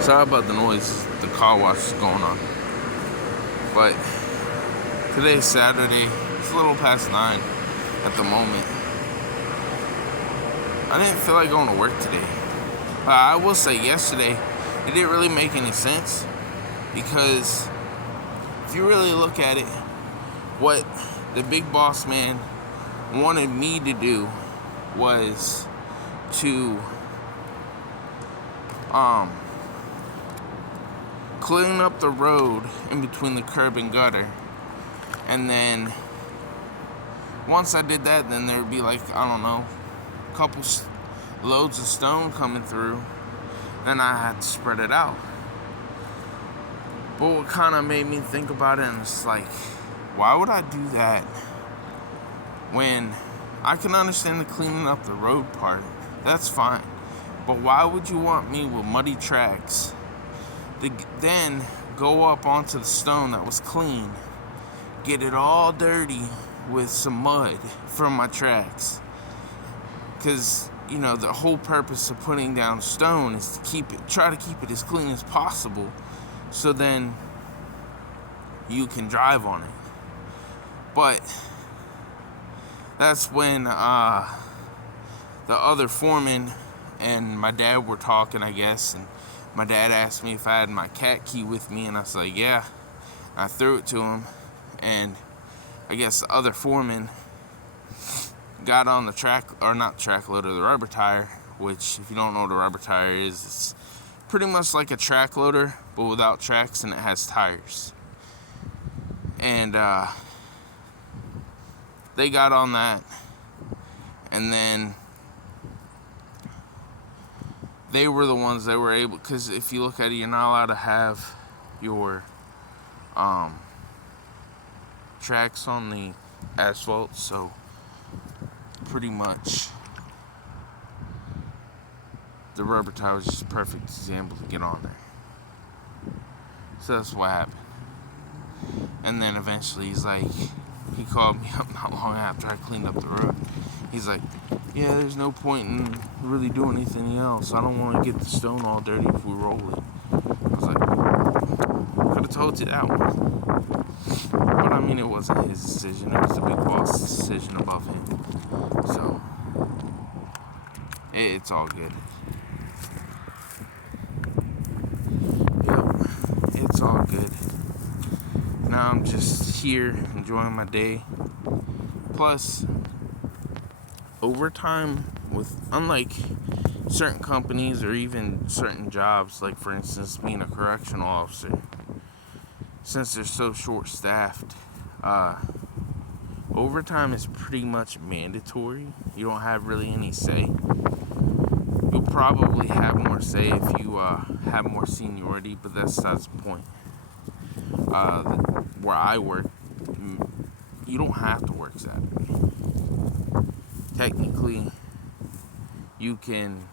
Sorry about the noise. The car wash is going on. But today's Saturday. It's a little past 9 at the moment. I didn't feel like going to work today. But I will say yesterday, it didn't really make any sense. Because if you really look at it, what the big boss man wanted me to do was to clean up the road in between the curb and gutter, and then once I did that, then there would be like, I don't know, a couple loads of stone coming through. Then I had to spread it out. But what kind of made me think about it, and it's like, why would I do that when I can understand the cleaning up the road part? That's fine. But why would you want me with muddy tracks to then go up onto the stone that was clean, get it all dirty with some mud from my tracks? Because, the whole purpose of putting down stone is to try to keep it as clean as possible, so then you can drive on it. But that's when the other foreman and my dad were talking, I guess, and my dad asked me if I had my cat key with me, and I was like, yeah. I threw it to him, and I guess the other foreman got on the track loader, the rubber tire, which, if you don't know what a rubber tire is, it's pretty much like a track loader, but without tracks, and it has tires. And they got on that, and then they were the ones that were able, because if you look at it, you're not allowed to have your tracks on the asphalt, so pretty much the rubber tire was just a perfect example to get on there. So that's what happened. And then eventually he called me up not long after I cleaned up the road. He's like, yeah, there's no point in really doing anything else. I don't want to get the stone all dirty if we roll it. I was like, I could have told you that one. But I mean, it wasn't his decision. It was the big boss's decision above him. So, it's all good. Yep, it's all good. Now I'm just here enjoying my day. Plus, overtime, unlike certain companies or even certain jobs, like for instance being a correctional officer, since they're so short-staffed, overtime is pretty much mandatory. You don't have really any say. You'll probably have more say if you have more seniority, but that's the point. Where I work, you don't have to work Saturday. Technically, you can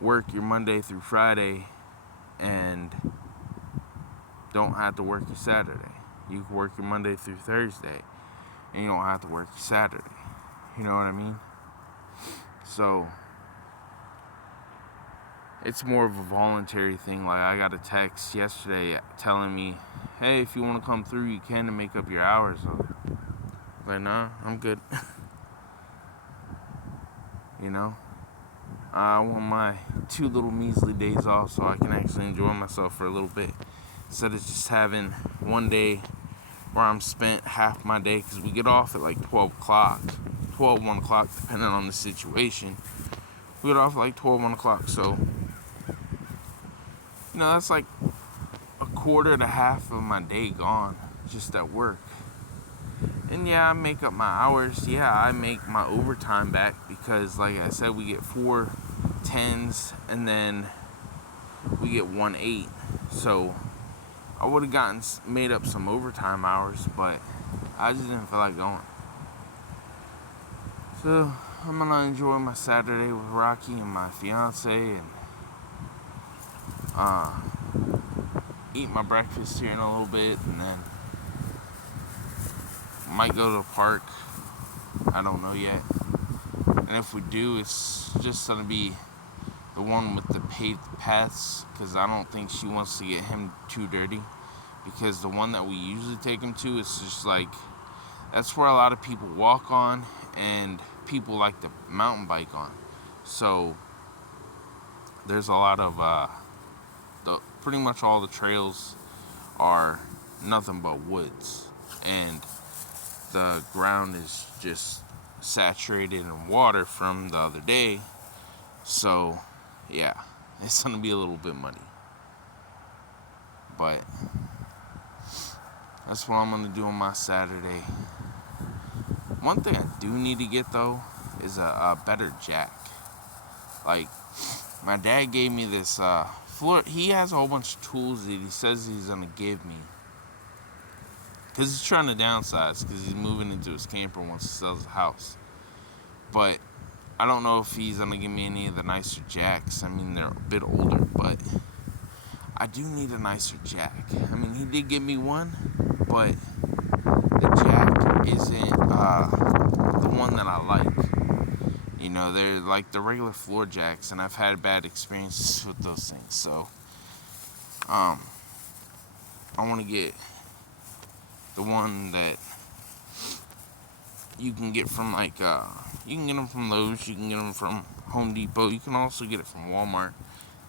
work your Monday through Friday and don't have to work your Saturday. You can work your Monday through Thursday and you don't have to work your Saturday. You know what I mean? So, it's more of a voluntary thing. Like, I got a text yesterday telling me, hey, if you want to come through, you can to make up your hours. But nah, I'm good. I want my 2 little measly days off so I can actually enjoy myself for a little bit, instead of just having one day where I'm spent half my day, because we get off at like 1 o'clock, depending on the situation. We get off at like 1 o'clock, so that's like a quarter to half of my day gone just at work. And yeah, I make up my hours. Yeah, I make my overtime back, because like I said, we get 4 10s and then we get 1 8. So I would have made up some overtime hours, but I just didn't feel like going. So I'm gonna enjoy my Saturday with Rocky and my fiance, and eat my breakfast here in a little bit, and then might go to the park. I don't know yet. And if we do, it's just gonna be the one with the paved paths, because I don't think she wants to get him too dirty. Because the one that we usually take him to is just like, that's where a lot of people walk on and people like to mountain bike on. So there's a lot of pretty much all the trails are nothing but woods, and the ground is just saturated in water from the other day. So yeah, it's gonna be a little bit muddy, but that's what I'm gonna do on my Saturday. One thing I do need to get though is a better jack. Like, my dad gave me this floor. He has a whole bunch of tools that he says he's gonna give me, because he's trying to downsize, because he's moving into his camper once he sells the house. But I don't know if he's gonna give me any of the nicer jacks. I mean, they're a bit older, but I do need a nicer jack. I mean, he did give me one, but the jack isn't the one that I like. You know, they're like the regular floor jacks, and I've had bad experiences with those things. So, I want to get the one that you can get from like, you can get them from Lowe's, you can get them from Home Depot, you can also get it from Walmart.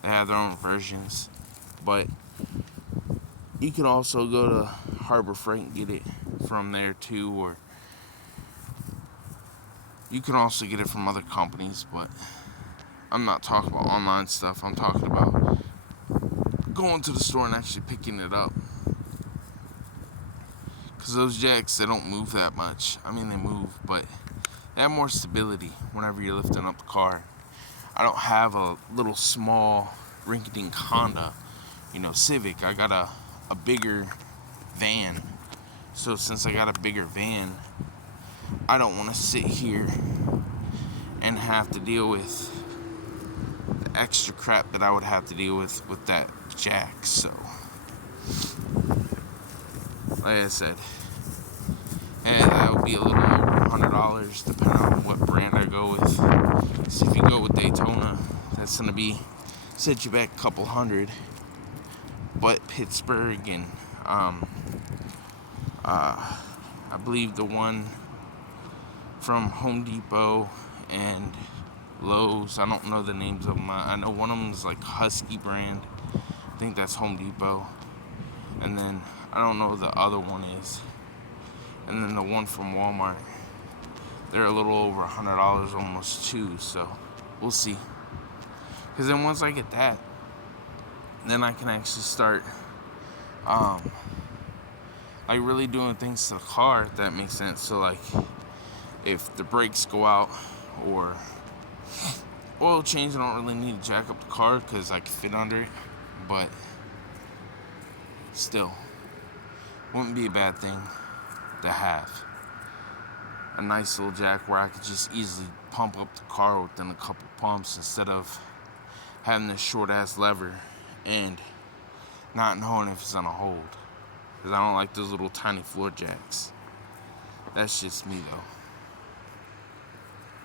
They have their own versions, but you can also go to Harbor Freight and get it from there too, or you can also get it from other companies. But I'm not talking about online stuff. I'm talking about going to the store and actually picking it up. Because those jacks, they don't move that much. I mean, they move, but they have more stability whenever you're lifting up the car. I don't have a little small rinky-dink Honda, Civic. I got a bigger van. So since I got a bigger van, I don't want to sit here and have to deal with the extra crap that I would have to deal with that jack. So, like I said, and that would be a little over $100 depending on what brand I go with. So if you go with Daytona, that's gonna set you back a couple hundred. But Pittsburgh and I believe the one from Home Depot and Lowe's, I don't know the names of them. I know one of them is like Husky brand. I think that's Home Depot. And then I don't know what the other one is. And then the one from Walmart, they're a little over $100 almost too. So we'll see. Because then once I get that, then I can actually start like really doing things to the car, if that makes sense. So like, if the brakes go out or oil change, I don't really need to jack up the car because I can fit under it. But still, wouldn't be a bad thing to have a nice little jack where I could just easily pump up the car within a couple pumps, instead of having this short ass lever and not knowing if it's gonna hold. Because I don't like those little tiny floor jacks. That's just me though.